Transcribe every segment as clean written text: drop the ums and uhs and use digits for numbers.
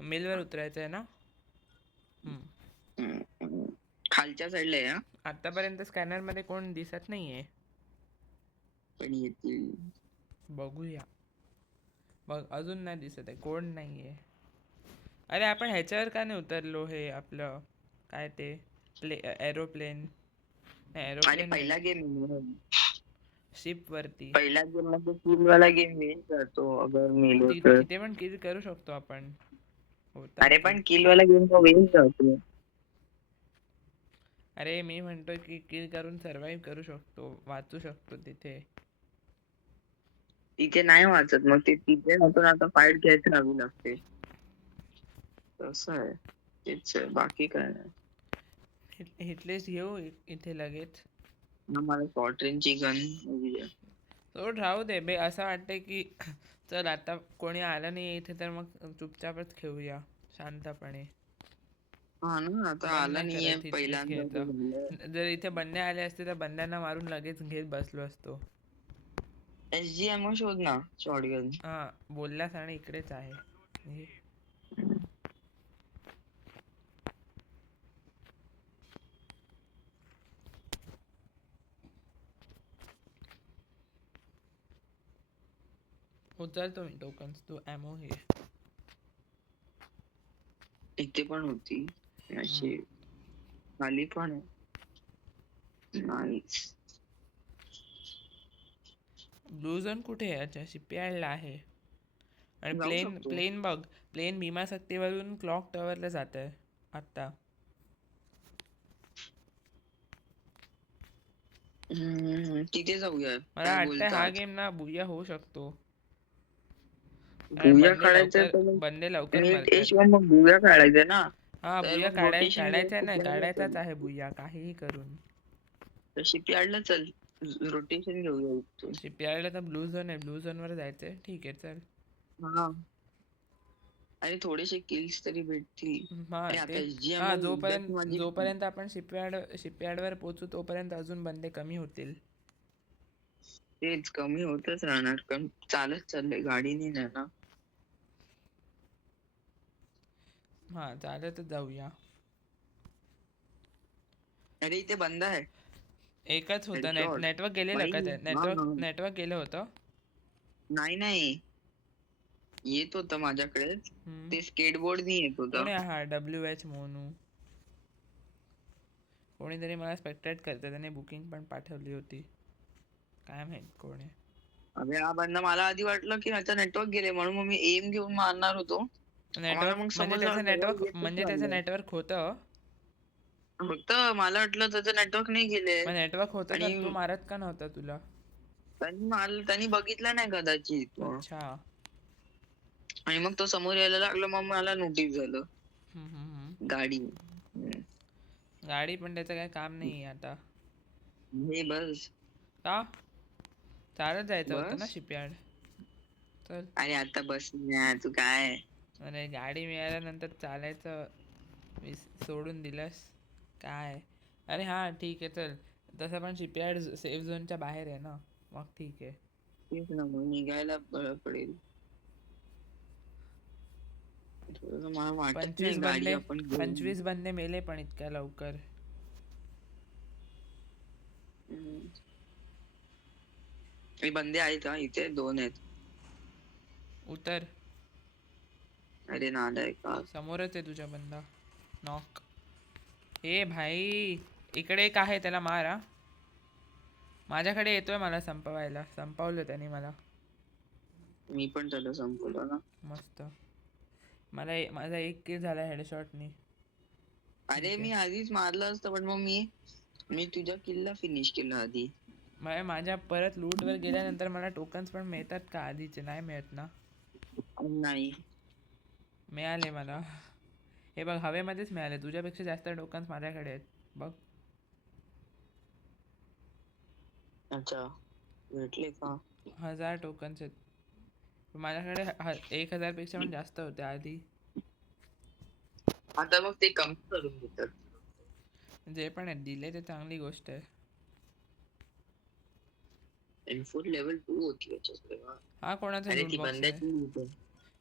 मिलवर उतरायचं आहे ना. खालच्या साईडला आहे हा. आतापर्यंत स्कॅनर मध्ये कोण दिसत नाहीये. पण येतील. बघूया. बघ अजून नाही दिसत आहे, कोण नाहीये. अरे आपण ह्याच्यावर का नाही उतरलो, हे आपलं काय ते एरोप्लेन. अरे एरोप्लेन नाही, पहिला गेम शिप वरती. पहिला गेम मध्ये किल वाला गेम विन करतो अगर मेलो तर. तिथे पण किल करू शकतो आपण, होतात अरे किल. पण किल वाला गेम तो विन करतो. अरे मी म्हणतोय की किल करून सर्वाइव्ह करू शकतो, वाचू शकतो तिथे. तिथे नाही वाचत मग ते तिथे नंतर आता फाईट घ्यायची राहावी लागते. तसं आहे, तेच आहे, बाकी काय नाही. हिटलेस घेऊ इथे लगेच. मला शॉर्ट रेंजची गन हवी आहे. सोड राहू दे बे, असं वाटतंय की चल आता कोणी आलं नाही इथे तर मग चुपचापच खेळूया शांतपणे. हा ना, आता मन आला नाही नाहीये करत हिटलेस पहिल्यांदा घ्यायचा. ते झालंय. जर इथे बंदे आले असते तर बंद्यांना मारून लगेच घेत बसलो असतो. SGM शोध ना शॉटगन. हा बोललास आणि इकडेच आहे. उचलतो मी टोकन्स, तू ॲमो घे. इथे पण होती अशी, खाली पण आहे. नाईस. ब्लू झोन कुठे आहे? अच्छा शिपयार्डला आहे. आणि जाऊ प्लेन शकतो. प्लेन बघ, प्लेन भीमाशक्तीवरून क्लॉक टॉवरला जात आहे आत्ता. तिथे जाऊया, मला काय वाटतं हा बोलतात. गेम ना बुया होऊ शकतो, कारण भुया काढायचं तर मग बंदे लवकर नीट मरतात. मग भुया काढायचं ना. हा तर बुया मग रोटेशन काढायचा नाही, चल. काढायचाच आहे बुया काहीही करून. तर शिपयार्डला चल, रोटेशन घेऊया इथून. शिपयार्डला तर ब्लू झोन आहे, ब्लू झोन वर जायचंय. ठीक आहे चल. हा, आणि थोडेसे किल्स तरी भेटतील. हा अरे ते, आता SGM हा एकदाची माझी जोपर्यंत आपण शिपयार्डवर पोचू तोपर्यंत अजून बंदे कमी होतील. तेच कमी होतच राहणार, कारण चालत चाललंय, गाडीने नाही ना. हा चालतच जाऊया. अरे इथे बंद आहे. एकच होतं. हेडशॉट नेटवर्क गेलेलं भाई. का ते? हा, नेटवर्क गेलं होतं. नाही येत होतं माझ्याकडे. ते स्केटबोर्ड नाही येत कोण होतं. आहे हा WH मोनू? कोणीतरी मला स्पेक्टेट करतं, त्याने बुकिंग पण पाठवली होती. काय माहित कोण आहे. अबे हा बंदा, मला आधी वाटलं की ह्याचा नेटवर्क गेले म्हणून मग मी एम घेऊन मारणार होतो. मला नेटवर्क मग म्हणजे समजलं येतच त्याचं चाललंय. नेटवर्क होतं. फक्त मला वाटलं त्याचं नेटवर्क नाही गेले. मग नेटवर्क होतं तर तो आणि मारत का नव्हता तुला? त्यांनी बघितलं नाही कदाचित. अच्छा. आणि मग तो समोर यायला लागला, मग मला नोटीस झालं गाडी. गाडी पण त्याचं काय काम नाही आता. हे बस का चालत जायचं होतं ना बस. शिपयार्ड. चल. अरे आता बस ना तू काय. अरे गाडी मिळाल्यानंतर चालायचं सोडून दिलंस काय. अरे हां ठीक आहे चल. तसं पण शिपयार्ड सेफ झोनच्या बाहेर आहे ना, मग ठीक आहे. तेच ना, मग निघायला बरं पडेल. मला वाटत नाही गाडी आपण घेऊ. 25 बंदे मेले पण इतक्या लवकर. हे बंदे आहेत का इथे? 2 आहेत. उतर. अरे नालाय का. समोरच आहे तुझ्या बंदा. नॉक. ए भाई इकडे एक आहे, त्याला मारा. माझ्याकडे येतोय मला संपवायला. संपवलं त्याने मला. मी पण त्याला संपवलं ना. मस्त. माझा एक किल झाला हेडशॉटनी. अरे मी आधीच मारलं असतं, पण मग मी तुझ्या किल्ला फिनिश केलं आधी. माझ्या परत लूटवर गेल्यानंतर मला टोकन्स पण मिळतात का? आधीचे नाही मिळत ना. नाही. मिळाले मला. हे बघ हवेमध्येच मिळाले. तुझ्यापेक्षा जास्त टोकन्स माझ्याकडे आहेत बघ. अच्छा, भेटले का? 1000 टोकन्स आहेत माझ्याकडे. 1000 पेक्षा पण जास्त होते आधी. आता मग ते कमी करून देतात. जे पण आहेत दिले ते चांगली गोष्ट आहे. एनफोर्ड लेवल 2 होती याच्यात. हा कोणाचा अरे लूट ती बॉक्स आहे? बंद्याची.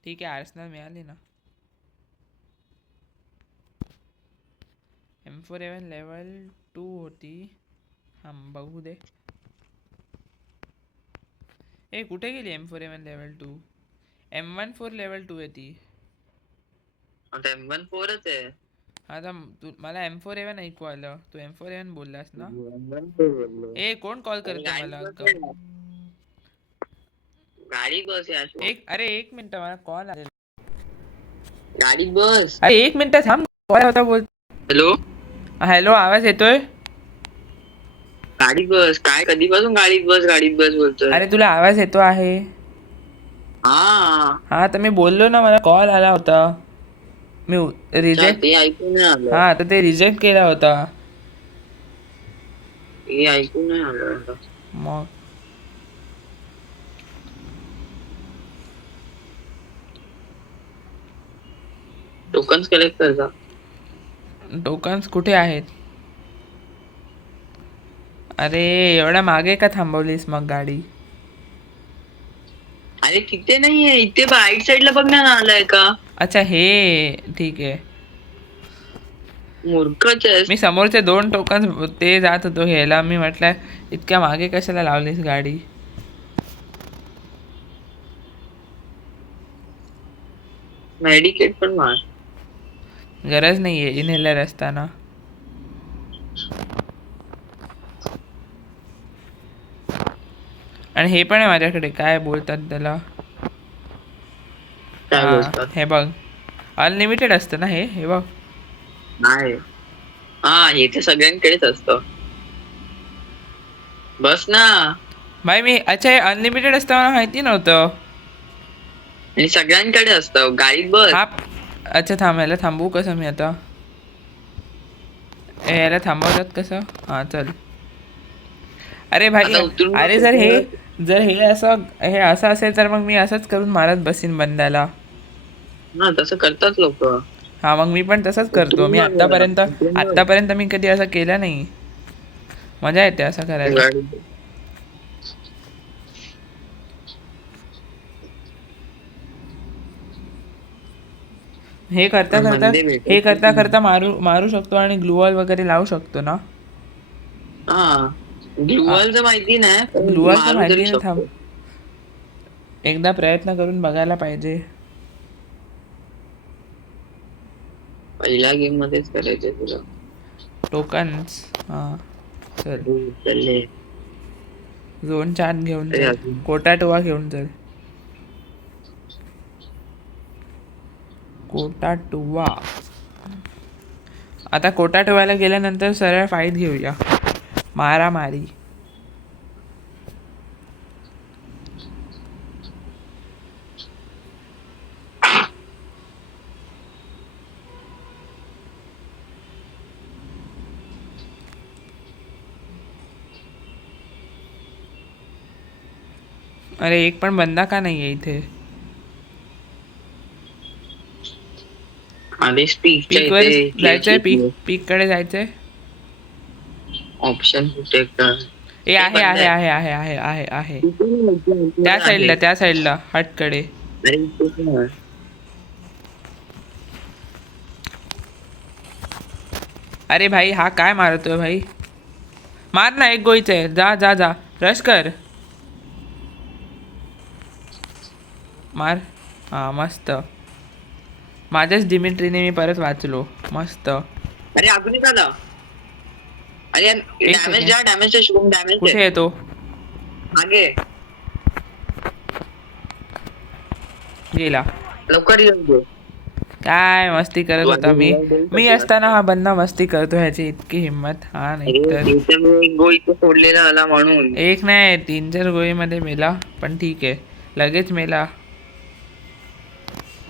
ठीक आहे आर्सनल मिळाली ना. M47 लेवल 2 होती. हम बघू दे. ए कुठे गेली M47 लेवल 2? M14 लेवल 2 आहे ती. आता M14च आहे. आता मला M47 ऐकू आलं. तू M47 बोललास ना? M14 बोललो. ए कोण कॉल पण करते गाडी मला? बस आहे ना. गाडी बस आहे अशोक. अरे एक मिनिट मला कॉल आलेला. गाडी बस. अरे एक मिनिट थांब. कॉल होता बोल. हॅलो हॅलो आवाज येतोय? गाडी बस. काय कधीपासून गाडीत बस बोलतोय? अरे तुला आवाज येतो आहे? हा तर मी बोललो ना, मला कॉल आला होता. मी रिजेक्ट. ते ऐकून नाही आलं. हा तर ते रिजेक्ट केला होता. ते ऐकून नाही आलं. मग टोकन्स कलेक्ट कर जा. टोकन्स कुठे आहेत? अरे एवढ्या मागे का थांबवलीस मग गाडी? अरे तिथे नाहीये, इथे राईट साईडला बघ ना, आलाय का? अच्छा हे ठीक आहे. मूर्खच आहेस. मी समोरचे 2 टोकन्स ते जात होतो घ्यायला. मी म्हटलं इतक्या मागे कशाला लावलीस गाडी? मेडिकेट पण मार. गरज नाहीये इनहेलर असताना. आणि हे पण आहे माझ्याकडे. काय बोलतात त्याला? काय बोलतात? हे बघ अनलिमिटेड असतं ना हे बघ. नाही. हा हे तर सगळ्यांकडेच असतं. बस ना. भाई मी अच्छा हे अनलिमिटेड असतं मला माहिती नव्हतं. आणि सगळ्यांकडे असतं. गाडीत बस. हा अच्छा थांब, याला थांबवू कसं मी आता? याला थांबवतात कसं? हा चल. अरे भाई आता उतरून बघ. अरे जर हे असं असेल तर मग मी असंच करून मारत बसीन बंदाला. हा तसं करतात लोक. हा मग मी पण तसंच करतो. मी आतापर्यंत मी कधी असं केलं नाही. मजा येते असं करायला. हे करता करता मारू शकतो आणि ग्लुअल वगैरे लावू शकतो ना? हा ग्लुअलचं माहिती नाही. ग्लुअलचं माहिती नाही. थांब एकदा प्रयत्न करून बघायला पाहिजे. पहिल्या गेम मध्येच करायचे तुला. टोकन्स हा चल. चल झोन 4 घेऊन चल. कोटा टोवा घेऊन चल. कोटा टोवा. आता कोटा टोवायला गेल्यानंतर सरळ फाईट घेऊया. मारामारी. अरे एक पण बंदा का नाहीये इथे? पीक वर जायचंय. पीक कडे जायचंय. ऑप्शन कुठे का? आहे. त्या साईडला हटकडे. अरे भाई हा काय मारतोय भाई? मार ना, एक गोळीच आहे. जा रश कर. मार. हा मस्त. माझ्याच डिमिट्रीने मी परत वाचलो. मस्त. अरे अजून झालं. अरे डॅमेज कुठे येतो? मागे गेला. लवकर येऊन. काय मस्ती करत होता मी असताना हा बंदा मस्ती करतो. ह्याची इतकी हिंमत. हा नाही तर एक गोळी सोडलेला आला म्हणून. एक नाही 3-4 गोळीमध्ये मेला. पण ठीक आहे, लगेच मेला.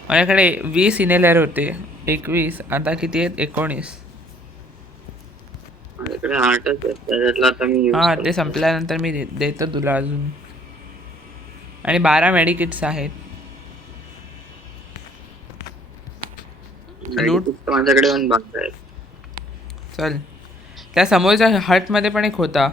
माझ्याकडे 20 इनेलर होते. 21 आता किती आहेत? 19. हा ते संपल्यानंतर मी देतो तुला अजून. आणि 12 मेडिकिट्स आहेत. लूट माझ्याकडे पण बाकी आहे. चल. त्या समोरच्या हट मध्ये पण एक होता.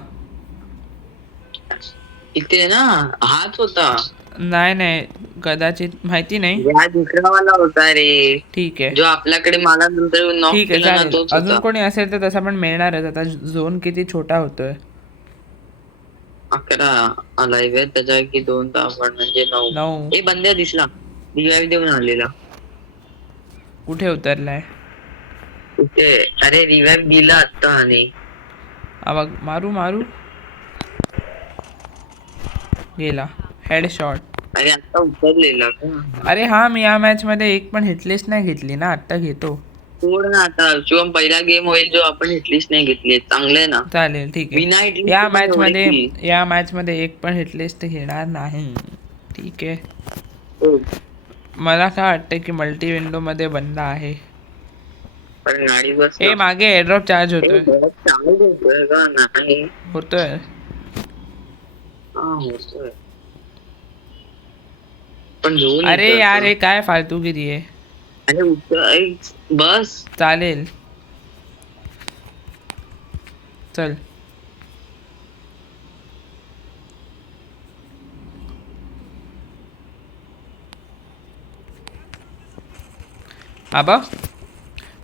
इथे ना हाच होता. नाही नाही कदाचित माहिती नाही. या दुसरावाला होता रे, ठीक आहे जो आपल्याकडे मला नंतर नॉक ठीक आहे केला ना चालेल. तोच अजून होता. कोणी असेल तर तसा पण मिळणारच. आता झोन किती छोटा होतोय. 11 अलाइव्ह आहे त्याच्यापैकी 2 तर आपण म्हणजे 9. 9 हे बंद्या दिसला रिवाइव्ह देऊन आलेला. कुठे उतरलाय? कुठे? अरे रिवाइव्ह दिला आता आणि बघ मारू मारू गेला हेडशॉट. अरे आता उतरलेला का? अरे हा मी या मॅच मध्ये एक पण हिटलिस्ट नाही घेतली ना. आत्ता घेतो. सोड ना आता शिवम, पहिला गेम होईल जो आपण हिटलिस्ट नाही घेतली. चांगलं आहे ना. चालेल ठीक बिना आहे. हिटलिस्ट या पण मॅच एवढे मध्ये kill. या मॅच मध्ये एक पण हिटलिस्ट घेणार नाही. ठीक आहे. हो. मला काय वाटतं की मल्टी विंडो मध्ये बंद आहे. पण गाडी बस ए मागे एअरड्रॉप चार्ज होतोय. का नाही होतोय. हा होतोय. पण झोन अरे येतोय यार आता. हे काय फालतूगिरी आहे. अरे बस चालेल चल. आबा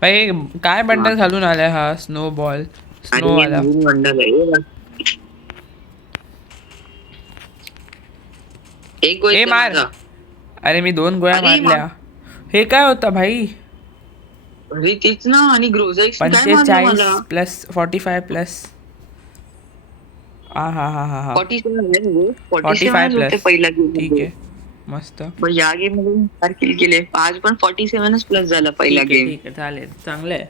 भाई काय बंडल घालून आलाय हा. स्नो बॉल स्नो आणि वाला. नवीन मंडळ आहे. एक गोळी ए तर मार. माझा. अरे मी 2 गोळ्या अरे मारल्या. हे काय होतं भाई. अरे तेच ना. आणि ग्रोझर काय मारलं 45 मला. Plus 45 plus. हा हा हा हा हा 47 होते प्लस. पहिला गेम ठीक मध्ये. आहे मस्त. पण या गेम मध्ये 4 किल केले. आज पण 47च प्लस झाला पहिला ठीक आहे गेम. ठीक आहे चालेल चांगलं आहे.